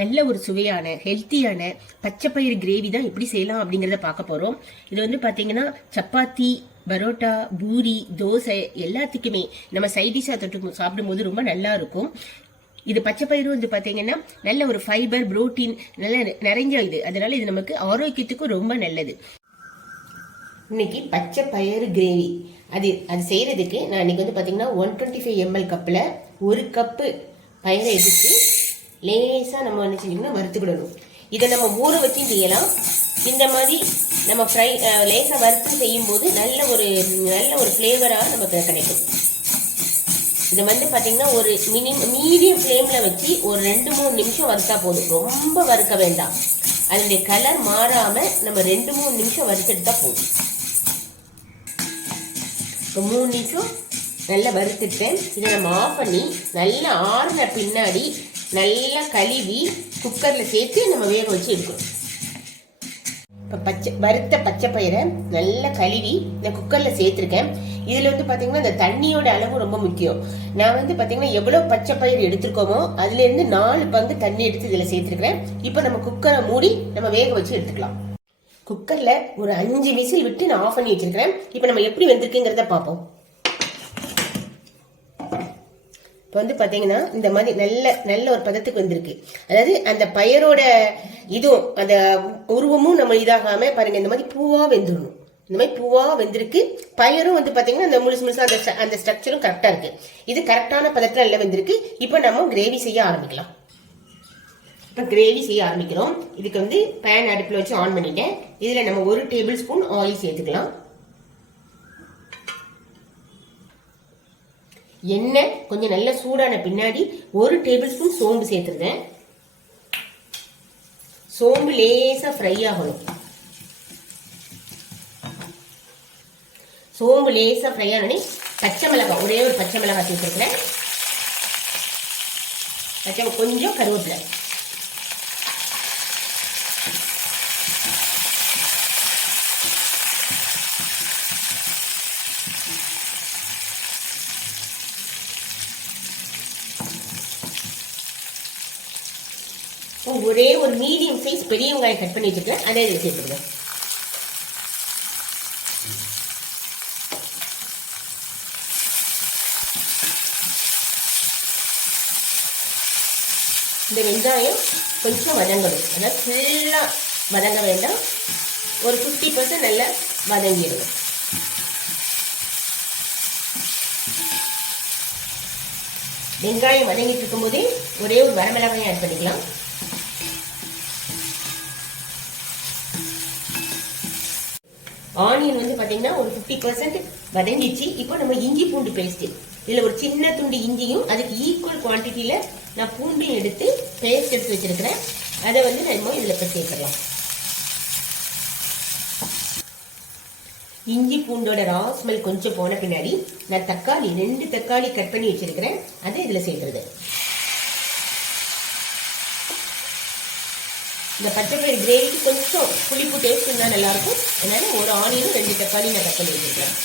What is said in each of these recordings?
நல்ல ஒரு சுவையான ஹெல்த்தியான பச்சைப்பயிறு கிரேவி தான் எப்படி செய்யலாம் அப்படிங்கறத பார்க்க போறோம். இது வந்து பாத்தீங்கன்னா சப்பாத்தி, பரோட்டா, பூரி, தோசை எல்லாத்துக்குமே நம்ம சைட் டிஷ்ஷா தொட்டு சாப்பிடும்போது ரொம்ப நல்லா இருக்கும். இது பச்சைப்பயிறு வந்து பாத்தீங்கன்னா நல்ல ஒரு ஃபைபர், புரோட்டீன் நல்ல நிறைஞ்ச இது. அதனால இது நமக்கு ஆரோக்கியத்துக்கும் ரொம்ப நல்லது. இன்னைக்கு பச்சை பயிறு கிரேவி அது செய்யறதுக்கு நான் இன்னைக்கு வந்து பாத்தீங்கன்னா 125 ml கப்பில் ஒரு கப்பு பயிரை எடுத்து லேசாக நம்ம என்ன செய்யணும்னா வறுத்துக்கிடணும். இதை நம்ம ஊற வச்சு செய்யலாம். இந்த மாதிரி நம்ம ஃப்ரை லேசாக வறுத்து செய்யும் போது நல்ல ஒரு ஃப்ளேவராக நமக்கு கிடைக்கும். இதை வந்து பார்த்தீங்கன்னா ஒரு மீடியம் ஃப்ளேமில் வச்சு ஒரு 2-3 நிமிஷம் வறுத்தா போதும். ரொம்ப வறுக்க வேண்டாம். அதனுடைய கலர் மாறாமல் நம்ம 2-3 நிமிஷம் வறுத்தெடுத்தா போதும். இப்போ 3 நிமிஷம் நல்லா வறுத்துட்டேன். இதை நம்ம ஆஃப் பண்ணி நல்லா ஆறுன பின்னாடி நல்லா கழுவி குக்கரில் சேர்த்து நம்ம வேக வச்சு எடுக்கணும். இப்போ வறுத்த பச்சை பயிரை நல்லா கழுவி நான் குக்கரில் சேர்த்துருக்கேன். இதில் வந்து பார்த்தீங்கன்னா இந்த தண்ணியோட அளவு ரொம்ப முக்கியம். நான் வந்து பார்த்தீங்கன்னா எவ்வளோ பச்சை பயிர் எடுத்துருக்கோமோ அதுலேருந்து 4 பங்கு தண்ணி எடுத்து இதில் சேர்த்துருக்கிறேன். இப்போ நம்ம குக்கரை மூடி நம்ம வேக வச்சு எடுத்துக்கலாம். குக்கரில் ஒரு 5 விசில் விட்டு நான் ஆஃப் பண்ணி வச்சிருக்கிறேன். இப்போ நம்ம எப்படி வெந்திருக்குங்கிறத பார்ப்போம். இப்போ வந்து பார்த்தீங்கன்னா இந்த மாதிரி நல்ல ஒரு பதத்துக்கு வந்திருக்கு. அதாவது அந்த பயிரோட இதுவும் அந்த உருவமும் நம்ம இதாகாம பாருங்க, இந்த மாதிரி பூவா வெந்துடணும். இந்த மாதிரி பூவா வெந்திருக்கு. பயிரும் வந்து பார்த்தீங்கன்னா அந்த முழுசா அந்த ஸ்ட்ரக்சரும் கரெக்டாக இருக்கு. இது கரெக்டான பதத்தில் எல்லாம் வெந்திருக்கு. இப்போ நம்ம கிரேவி செய்ய ஆரம்பிக்கலாம். இப்போ கிரேவி செய்ய ஆரம்பிக்கிறோம். இதுக்கு வந்து பேன் அடுப்பில் வச்சு ஆன் பண்ணிட்டேன். இதில் நம்ம 1 டேபிள் ஸ்பூன் ஆயில் சேர்த்துக்கலாம். எண்ணெய் கொஞ்சம் நல்லா சூடான பின்னாடி 1 டேபிள் ஸ்பூன் சோம்பு சேர்த்துருந்தேன். சோம்பு லேசா ஃப்ரை ஆகணும். சோம்பு லேசா ஃப்ரை ஆனோடனே பச்சை மிளகாய், ஒரே ஒரு பச்சை மிளகாய் சேர்த்துருக்கிறேன். கொஞ்சம் கருவேப்பிலை, ஒரே ஒரு மீடியம் சைஸ் பெரிய வெங்காயம் கட் பண்ணி வச்சிருக்கேன். அதை இதில் சேர்த்துருக்கேன். இந்த வெங்காயம் கொஞ்சம் வதங்கணும். அதாவது ஃபுல்லாக வதங்க வேண்டாம். ஒரு 50% நல்லா வதங்கிடுவோம். வெங்காயம் வதங்கிட்டு இருக்கும் போதே ஒரே ஒரு வரமிளகாயை ஆட் பண்ணிக்கலாம். ஆனியன் வந்து பாத்தீங்கன்னா ஒரு 50% வதங்கிச்சு. இப்போ நம்ம இஞ்சி பூண்டு பேஸ்ட், இதுல ஒரு சின்ன துண்டு இஞ்சியும் அதுக்கு ஈக்குவல் குவான்டிட்டியில நான் பூண்டையும் எடுத்து பேஸ்ட் எடுத்து வச்சிருக்கிறேன். அதை வந்து நம்ம இதுல சேர்த்துக்கலாம். இஞ்சி பூண்டோட ரா ஸ்மெல் கொஞ்சம் போன பின்னாடி நான் 2 தக்காளி கட் பண்ணி வச்சிருக்கிறேன். அதை இதுல சேர்த்துறது. இந்த பச்சைப்பயிறு கிரேவிக்கு கொஞ்சம் புளிப்பு டேஸ்ட் இருந்தால் நல்லா இருக்கும். அதனால ஒரு ஆனியனும் 2 தக்காளி நான் கட் பண்ணி வச்சிருக்கேன்.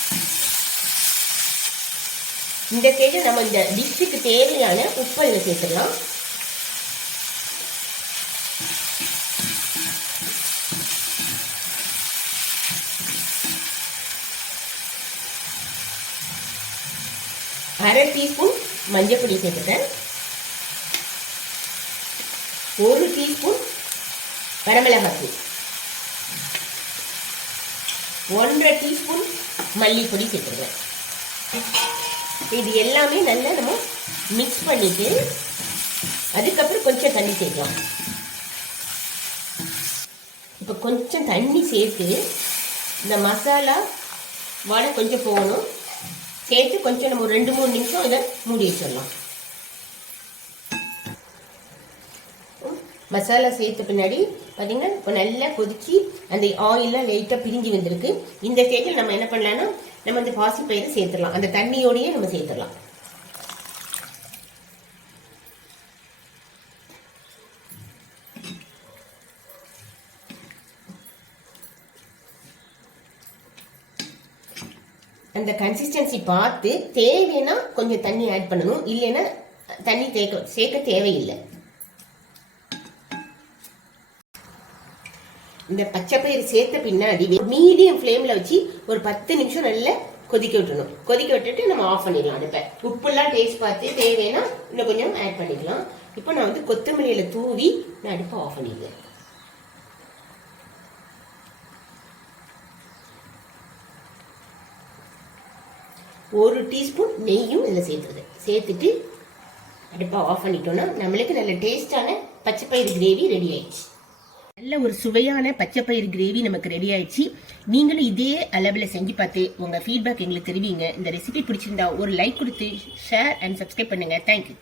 இந்த ஸ்டேஜில் நம்ம இந்த டிஷ்ஷுக்கு தேவையான உப்பை இதில் சேர்த்துக்கலாம். அரை டீஸ்பூன் மஞ்சள் பொடி சேர்த்துட்டேன். 1 டீஸ்பூன் வரமிளகாய் தூள், 1.5 டீஸ்பூன் மல்லிப்பொடி சேர்த்துருவேன். இது எல்லாமே நல்லா நம்ம மிக்ஸ் பண்ணிட்டு அதுக்கப்புறம் கொஞ்சம் தண்ணி சேர்க்கலாம். இப்போ கொஞ்சம் தண்ணி சேர்த்து இந்த மசாலா வாடை கொஞ்சம் போகணும். சேர்த்து கொஞ்சம் நம்ம 2-3 நிமிஷம் இதை மூடி வச்சிடலாம். மசாலா சேர்த்த பின்னாடி பார்த்தீங்கன்னா இப்போ நல்லா கொதிச்சு அந்த ஆயிலாம் லைட்டாக பிரிஞ்சு வந்திருக்கு. இந்த ஸ்டேஜில் நம்ம என்ன பண்ணலாம்னா நம்ம அந்த பாசிப்பயிரை சேர்த்துடலாம். அந்த தண்ணியோடையே நம்ம சேர்த்துடலாம். அந்த கன்சிஸ்டன்சி பார்த்து தேவைன்னா கொஞ்சம் தண்ணி ஆட் பண்ணணும். இல்லைன்னா தண்ணி சேர்க்க தேவையில்லை. இந்த பச்சை பயிறு சேர்த்த பின்னாடி மீடியம் ஃப்ளேம்ல வச்சு ஒரு 10 நிமிஷம் நல்லா கொதிக்க விட்டுணும். கொதிக்க விட்டுட்டு நம்ம ஆஃப் பண்ணிடலாம் அடுப்பை. உப்புலாம் டேஸ்ட் பார்த்து தேவைன்னா இன்னும் கொஞ்சம் ஆட் பண்ணிக்கலாம். இப்போ நான் வந்து கொத்தமல்லியில தூவி நான் அடுப்பை ஆஃப் பண்ணிடுவேன். ஒரு டீஸ்பூன் நெய்யும் இதில் சேர்த்துட்டு அடுப்பை ஆஃப் பண்ணிட்டோம்னா நம்மளுக்கு நல்ல டேஸ்டான பச்சைப்பயிறு கிரேவி ரெடி ஆயிடுச்சு. நல்ல ஒரு சுவையான பச்சைப்பயிறு கிரேவி நமக்கு ரெடி ஆயிடுச்சு. நீங்களும் இதே அளவில் செஞ்சு பார்த்து உங்க ஃபீட்பேக் எங்களுக்கு தெரிவிங்க. இந்த ரெசிபி பிடிச்சிருந்தா ஒரு லைக் கொடுத்து ஷேர் அண்ட் சப்ஸ்கிரைப் பண்ணுங்க. தேங்க்யூ.